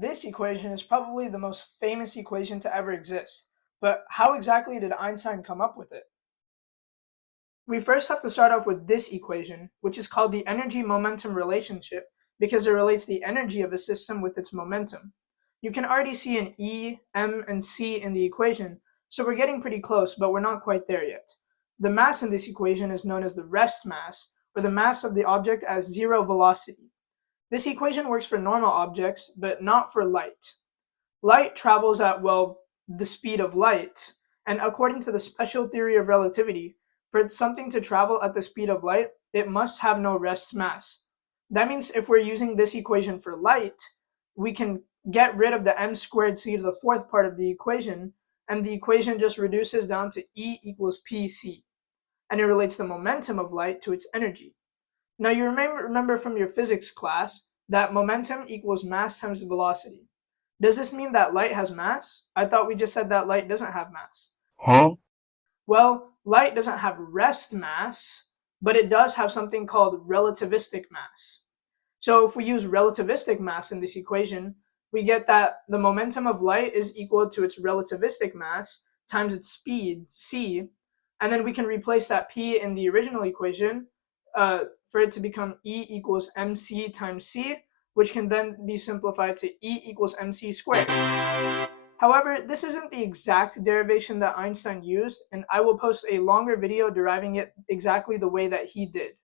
This equation is probably the most famous equation to ever exist, but how exactly did Einstein come up with it? We first have to start off with this equation, which is called the energy-momentum relationship because it relates the energy of a system with its momentum. You can already see an E, M, and C in the equation, so we're getting pretty close, but we're not quite there yet. The mass in this equation is known as the rest mass, or the mass of the object as zero velocity. This equation works for normal objects, but not for light. Light travels at, well, the speed of light, and according to the special theory of relativity, for something to travel at the speed of light, it must have no rest mass. That means if we're using this equation for light, we can get rid of the m squared c to the fourth part of the equation, and the equation just reduces down to E equals pc, and it relates the momentum of light to its energy. Now you remember from your physics class that momentum equals mass times velocity. Does this mean that light has mass? I thought we just said that light doesn't have mass. Huh? Well, light doesn't have rest mass, but it does have something called relativistic mass. So if we use relativistic mass in this equation, we get that the momentum of light is equal to its relativistic mass times its speed, c, and then we can replace that p in the original equation for it to become E equals mc times c, which can then be simplified to E equals mc squared. However, this isn't the exact derivation that Einstein used, and I will post a longer video deriving it exactly the way that he did.